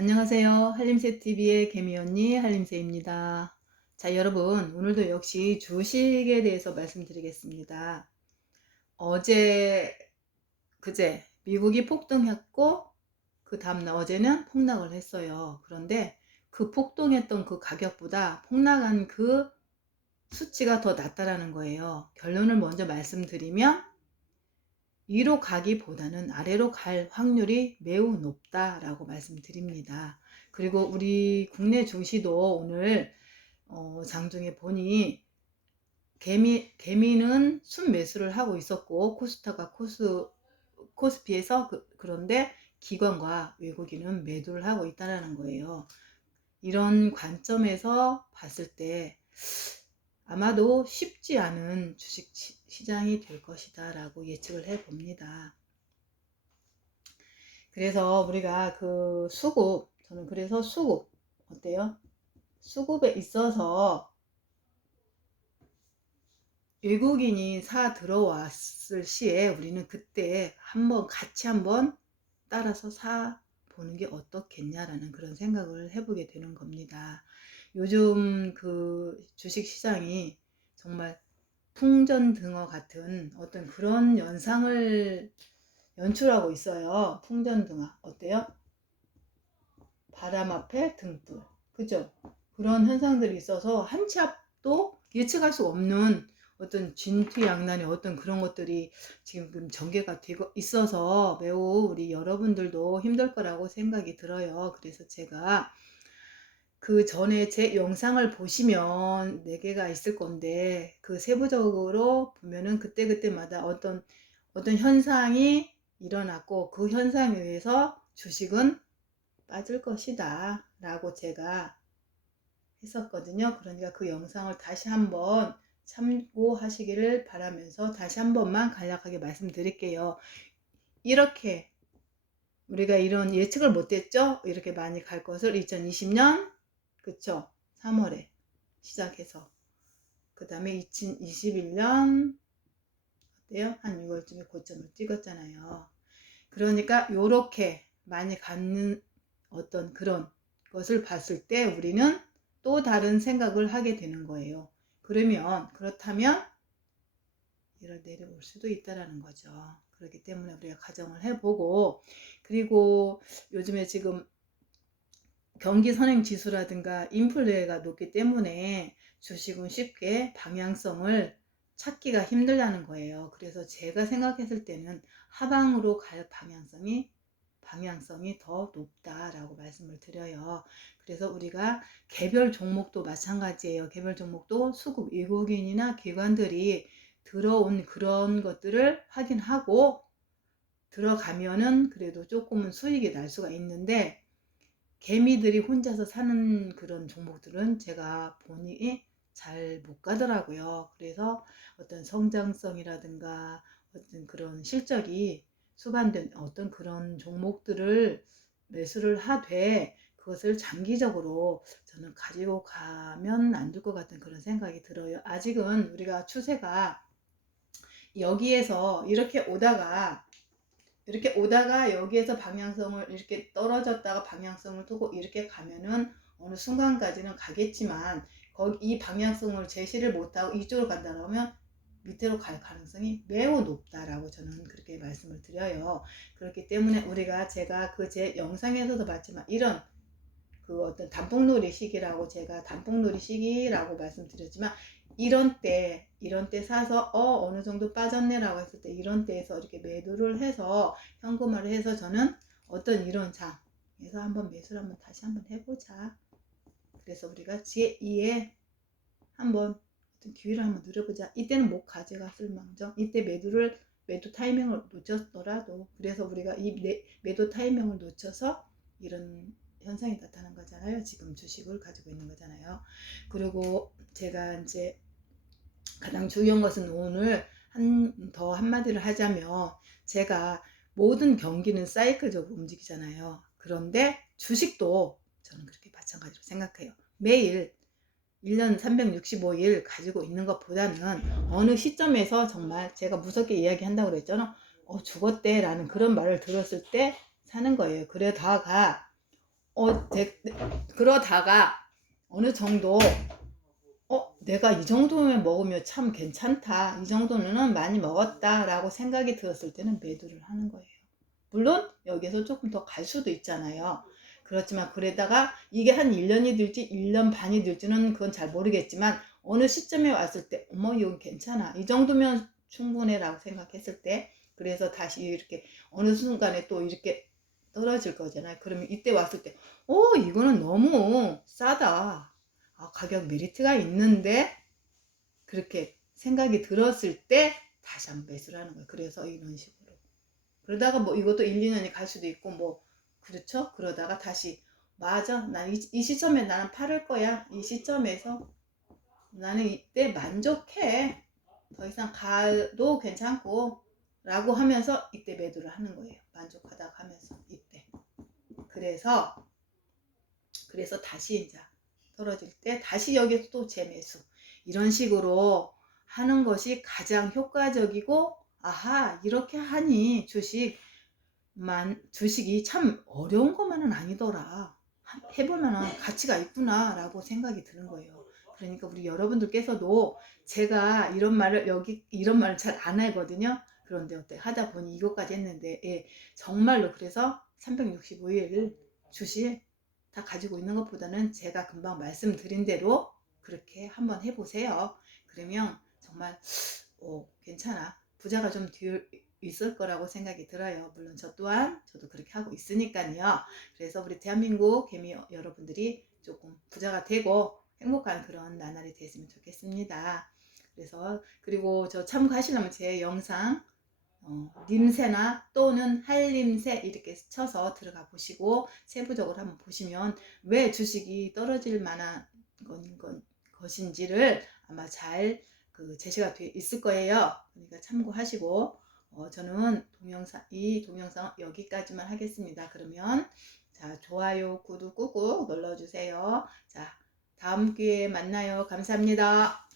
안녕하세요. 한림새TV의 개미언니 한림새입니다. 자, 여러분, 오늘도 역시 주식에 대해서 말씀드리겠습니다. 그제 미국이 폭등했고 그 다음날 어제는 폭락을 했어요. 그런데 그 폭등했던 그 가격보다 폭락한 그 수치가 더 낮다라는 거예요. 결론을 먼저 말씀드리면 위로 가기보다는 아래로 갈 확률이 매우 높다라고 말씀드립니다. 그리고 우리 국내 증시도 오늘 장중에 보니 개미는 순매수를 하고 있었고 코스닥과 코스피에서 그런데 기관과 외국인은 매도를 하고 있다는 거예요. 이런 관점에서 봤을 때 아마도 쉽지 않은 주식 시장이 될 것이다 라고 예측을 해 봅니다. 그래서 우리가 그 저는 그래서 수급 어때요? 수급에 있어서 외국인이 사 들어왔을 시에 우리는 그때 같이 한번 따라서 사 보는 게 어떻겠냐라는 그런 생각을 해보게 되는 겁니다. 요즘 그 주식 시장이 정말 풍전등어 같은 어떤 그런 연상을 연출하고 있어요. 풍전등화 어때요? 바람 앞에 등불, 그죠? 그런 현상들이 있어서 한 치 앞도 예측할 수 없는 어떤 진퇴양난의 어떤 그런 것들이 지금 전개가 되고 있어서 매우 우리 여러분들도 힘들 거라고 생각이 들어요. 그래서 제가 그 전에 제 영상을 보시면 4개가 있을 건데 그 세부적으로 보면은 그때그때마다 어떤 현상이 일어났고 그 현상에 의해서 주식은 빠질 것이다 라고 제가 했었거든요. 그러니까 그 영상을 다시 한번 참고하시기를 바라면서 다시 한 번만 간략하게 말씀드릴게요. 이렇게 우리가 이런 예측을 못했죠. 이렇게 많이 갈 것을 2020년 그쵸 3월에 시작해서 그 다음에 2021년 어때요? 한 6월쯤에 고점을 찍었잖아요. 그러니까 요렇게 많이 갖는 어떤 그런 것을 봤을 때 우리는 또 다른 생각을 하게 되는 거예요. 그렇다면 이런 내려올 수도 있다라는 거죠. 그렇기 때문에 우리가 가정을 해보고 그리고 요즘에 지금 경기 선행 지수라든가 인플레가 높기 때문에 주식은 쉽게 방향성을 찾기가 힘들다는 거예요. 그래서 제가 생각했을 때는 하방으로 갈 방향성이 더 높다라고 말씀을 드려요. 그래서 우리가 개별 종목도 마찬가지예요. 개별 종목도 수급 외국인이나 기관들이 들어온 그런 것들을 확인하고 들어가면은 그래도 조금은 수익이 날 수가 있는데 개미들이 혼자서 사는 그런 종목들은 제가 보니 잘 못 가더라고요. 그래서 어떤 성장성이라든가 어떤 그런 실적이 수반된 어떤 그런 종목들을 매수를 하되 그것을 장기적으로 저는 가지고 가면 안 될 것 같은 그런 생각이 들어요. 아직은 우리가 추세가 여기에서 이렇게 오다가 여기에서 방향성을 이렇게 떨어졌다가 방향성을 두고 이렇게 가면은 어느 순간까지는 가겠지만 이 방향성을 제시를 못하고 이쪽으로 간다 그러면 밑으로 갈 가능성이 매우 높다라고 저는 그렇게 말씀을 드려요. 그렇기 때문에 제가 그 제 영상에서도 봤지만 이런 그 어떤 단풍놀이 시기라고 제가 단풍놀이 시기라고 말씀드렸지만 이런 때 사서 어느 정도 빠졌네라고 했을 때 이런 때에서 이렇게 매도를 해서 현금화를 해서 저는 어떤 이런 장에서 한번 매수를 다시 한번 해보자. 그래서 우리가 제2의 한번 어떤 기회를 한번 누려보자. 이때는 못 가져갔을 망정 이때 매도 타이밍을 놓쳤더라도 그래서 우리가 이 매도 타이밍을 놓쳐서 이런 현상이 나타난 거잖아요. 지금 주식을 가지고 있는 거잖아요. 그리고 제가 이제 가장 중요한 것은 오늘 더 한마디를 하자면 제가 모든 경기는 사이클적으로 움직이잖아요. 그런데 주식도 저는 그렇게 마찬가지로 생각해요. 매일 1년 365일 가지고 있는 것보다는 어느 시점에서 정말 제가 무섭게 이야기한다고 그랬잖아. 죽었대 라는 그런 말을 들었을 때 사는 거예요. 그러다가 그러다가 어느 정도 내가 이 정도면 먹으면 참 괜찮다, 이 정도는 많이 먹었다 라고 생각이 들었을 때는 매도를 하는 거예요. 물론 여기서 조금 더 갈 수도 있잖아요. 그렇지만 그러다가 이게 한 1년이 될지 1년 반이 될지는 그건 잘 모르겠지만 어느 시점에 왔을 때 어머 이건 괜찮아, 이 정도면 충분해 라고 생각했을 때, 그래서 다시 이렇게 어느 순간에 또 이렇게 떨어질 거잖아요. 그러면 이때 왔을 때 이거는 너무 싸다, 가격 메리트가 있는데, 그렇게 생각이 들었을 때 다시 한번 매수를 하는 거예요. 그래서 이런 식으로 그러다가 뭐 이것도 1, 2년이 갈 수도 있고 뭐 그렇죠. 그러다가 다시 맞아, 난 이 시점에 나는 팔을 거야, 이 시점에서 나는 이때 만족해, 더 이상 가도 괜찮고 라고 하면서 이때 매도를 하는 거예요. 만족하다가 하면서 이때. 그래서 다시 이제 떨어질 때 다시 여기서 또 재매수, 이런 식으로 하는 것이 가장 효과적이고, 아하 이렇게 하니 주식이 참 어려운 것만은 아니더라, 해보면 가치가 있구나 라고 생각이 드는 거예요. 그러니까 우리 여러분들께서도 제가 이런 말을 잘 안 하거든요. 그런데 어때 하다 보니 이것까지 했는데, 정말로 그래서 365일 주식 다 가지고 있는 것보다는 제가 금방 말씀드린 대로 그렇게 한번 해보세요. 그러면 정말 괜찮아, 부자가 좀 있을 거라고 생각이 들어요. 물론 저도 그렇게 하고 있으니까요. 그래서 우리 대한민국 개미 여러분들이 조금 부자가 되고 행복한 그런 나날이 됐으면 좋겠습니다. 그리고 저 참고하시려면 제 영상 님새나 또는 한림새 이렇게 쳐서 들어가 보시고 세부적으로 한번 보시면 왜 주식이 떨어질 만한 것인지를 아마 잘 제시가 되어 있을 거예요. 그러니까 참고하시고, 저는 이 동영상 여기까지만 하겠습니다. 그러면 자, 좋아요, 구독 꾹꾹 눌러주세요. 자, 다음 기회에 만나요. 감사합니다.